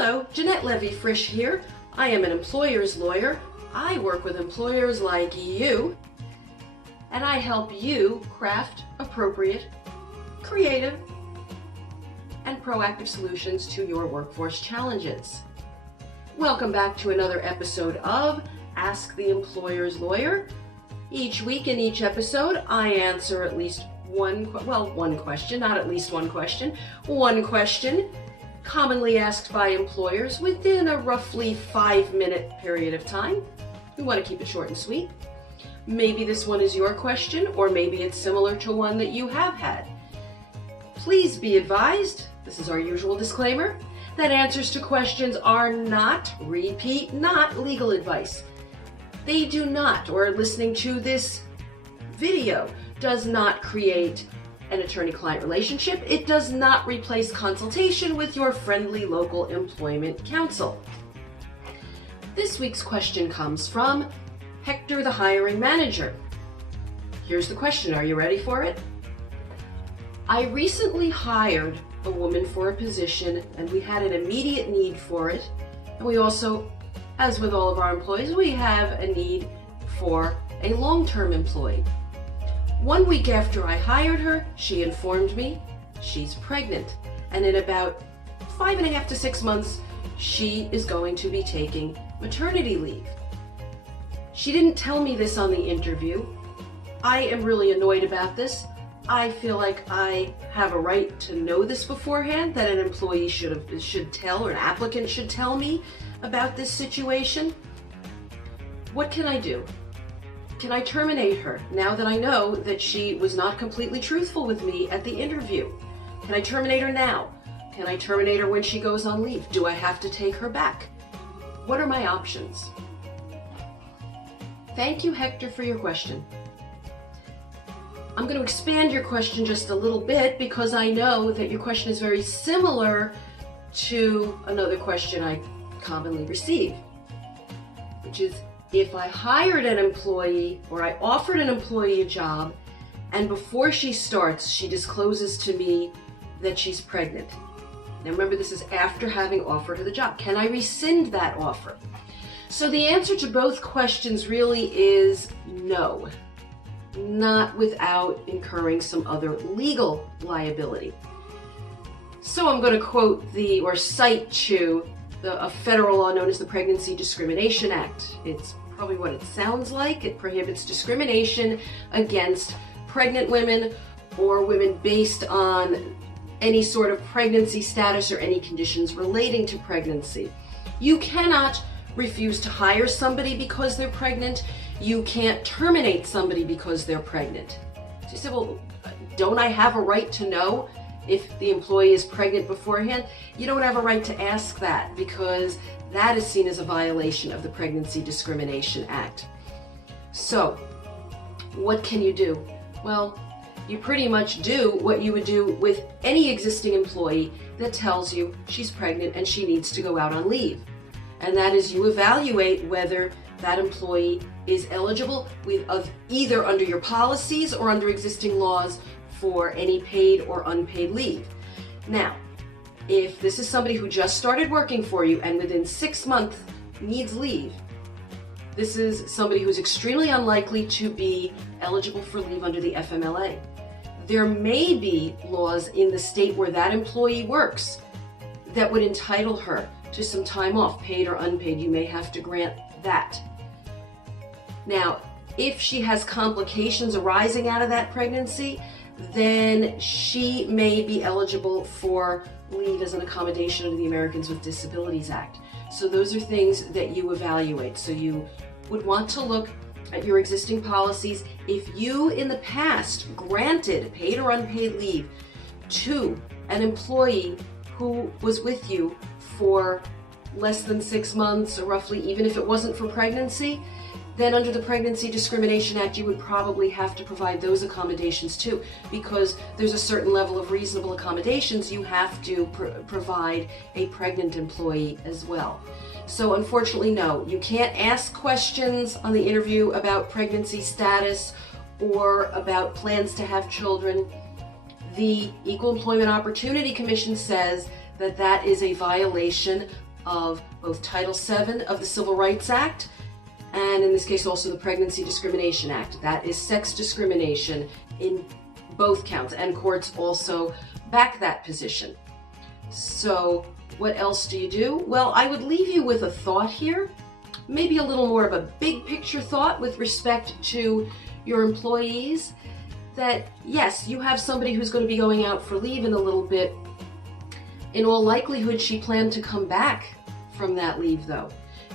Hello, Janette Levey Frisch here. I am an employer's lawyer. I work with employers like you, and I help you craft appropriate, creative, and proactive solutions to your workforce challenges. Welcome back to another episode of Ask the Employer's Lawyer. Each week in each episode, I answer at least one question, not at least one question commonly asked by employers within a roughly 5-minute period of time. We want to keep it short and sweet. Maybe this one is your question, or maybe it's similar to one that you have had. Please be advised, this is our usual disclaimer, that answers to questions are not legal advice. They do not, or listening to this video does not create an attorney-client relationship. It does not replace consultation with your friendly local employment counsel. This week's question comes from Hector, the hiring manager. Here's the question. Are you ready for it? I recently hired a woman for a position, and we had an immediate need for it. And we also, as with all of our employees, we have a need for a long-term employee. 1 week after I hired her, she informed me she's pregnant, and in about 5.5 to 6 months, she is going to be taking maternity leave. She didn't tell me this on the interview. I am really annoyed about this. I feel like I have a right to know this beforehand, that an employee should tell, or an applicant should tell me about this situation. What can I do? Can I terminate her now that I know that she was not completely truthful with me at the interview? Can I terminate her now? Can I terminate her when she goes on leave? Do I have to take her back? What are my options? Thank you, Hector, for your question. I'm going to expand your question just a little bit because I know that your question is very similar to another question I commonly receive, which is, if I hired an employee or I offered an employee a job, and before she starts, she discloses to me that she's pregnant. Now remember, this is after having offered her the job. Can I rescind that offer? So the answer to both questions really is no, not without incurring some other legal liability. So I'm going to quote cite to a federal law known as the Pregnancy Discrimination Act. It's probably what it sounds like. It prohibits discrimination against pregnant women or women based on any sort of pregnancy status or any conditions relating to pregnancy. You cannot refuse to hire somebody because they're pregnant. You can't terminate somebody because they're pregnant. So you say, well, don't I have a right to know if the employee is pregnant beforehand? You don't have a right to ask that because that is seen as a violation of the Pregnancy Discrimination Act. So, what can you do? Well, you pretty much do what you would do with any existing employee that tells you she's pregnant and she needs to go out on leave. And that is, you evaluate whether that employee is eligible either under your policies or under existing laws for any paid or unpaid leave. Now, if this is somebody who just started working for you and within 6 months needs leave, this is somebody who's extremely unlikely to be eligible for leave under the FMLA. There may be laws in the state where that employee works that would entitle her to some time off, paid or unpaid. You may have to grant that. Now, if she has complications arising out of that pregnancy, then she may be eligible for leave as an accommodation under the Americans with Disabilities Act. So those are things that you evaluate. So you would want to look at your existing policies. If you in the past granted paid or unpaid leave to an employee who was with you for less than 6 months, or roughly, even if it wasn't for pregnancy, then under the Pregnancy Discrimination Act, you would probably have to provide those accommodations too, because there's a certain level of reasonable accommodations you have to provide a pregnant employee as well. So unfortunately, no, you can't ask questions on the interview about pregnancy status or about plans to have children. The Equal Employment Opportunity Commission says that that is a violation of both Title VII of the Civil Rights Act and in this case also the Pregnancy Discrimination Act. That is sex discrimination in both counts, and courts also back that position. So what else do you do? Well, I would leave you with a thought here, maybe a little more of a big picture thought with respect to your employees, that yes, you have somebody who's going to be going out for leave in a little bit. In all likelihood, she planned to come back from that leave though.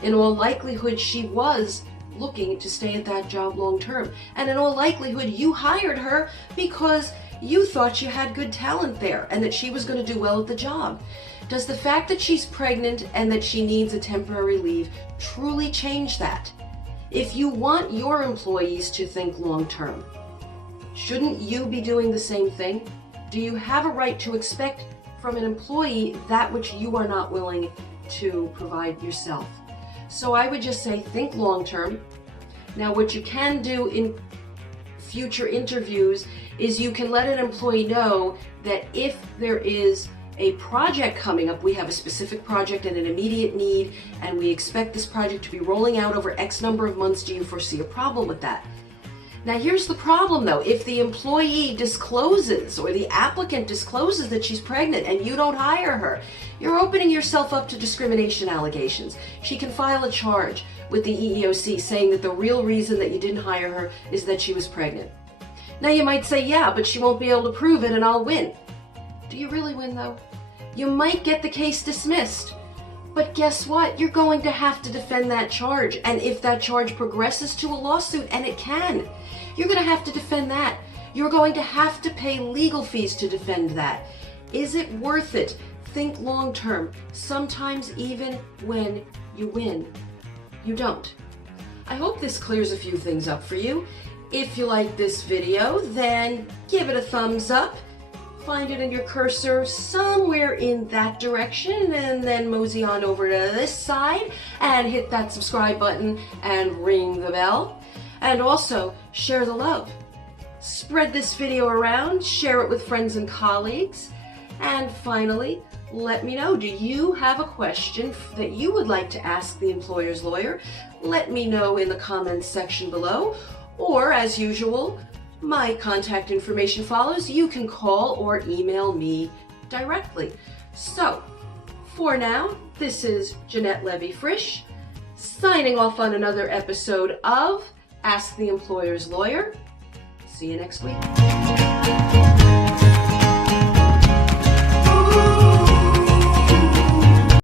In all likelihood, she was looking to stay at that job long term. And in all likelihood, you hired her because you thought you had good talent there and that she was going to do well at the job. Does the fact that she's pregnant and that she needs a temporary leave truly change that? If you want your employees to think long term, shouldn't you be doing the same thing? Do you have a right to expect from an employee that which you are not willing to provide yourself? So I would just say think long term. Now what you can do in future interviews is you can let an employee know that if there is a project coming up, we have a specific project and an immediate need, and we expect this project to be rolling out over X number of months, do you foresee a problem with that? Now here's the problem though, if the employee discloses or the applicant discloses that she's pregnant and you don't hire her, you're opening yourself up to discrimination allegations. She can file a charge with the EEOC saying that the real reason that you didn't hire her is that she was pregnant. Now you might say, yeah, but she won't be able to prove it and I'll win. Do you really win though? You might get the case dismissed. But guess what? You're going to have to defend that charge. And if that charge progresses to a lawsuit, and it can, you're going to have to defend that. You're going to have to pay legal fees to defend that. Is it worth it? Think long term. Sometimes even when you win, you don't. I hope this clears a few things up for you. If you like this video, then give it a thumbs up. Find it in your cursor somewhere in that direction and then mosey on over to this side and hit that subscribe button and ring the bell. And also share the love. Spread this video around, share it with friends and colleagues. And finally, let me know, do you have a question that you would like to ask the employer's lawyer? Let me know in the comments section below, or as usual, my contact information follows. You can call or email me directly. So, for now, this is Janette Levey Frisch, signing off on another episode of Ask the Employer's Lawyer. See you next week.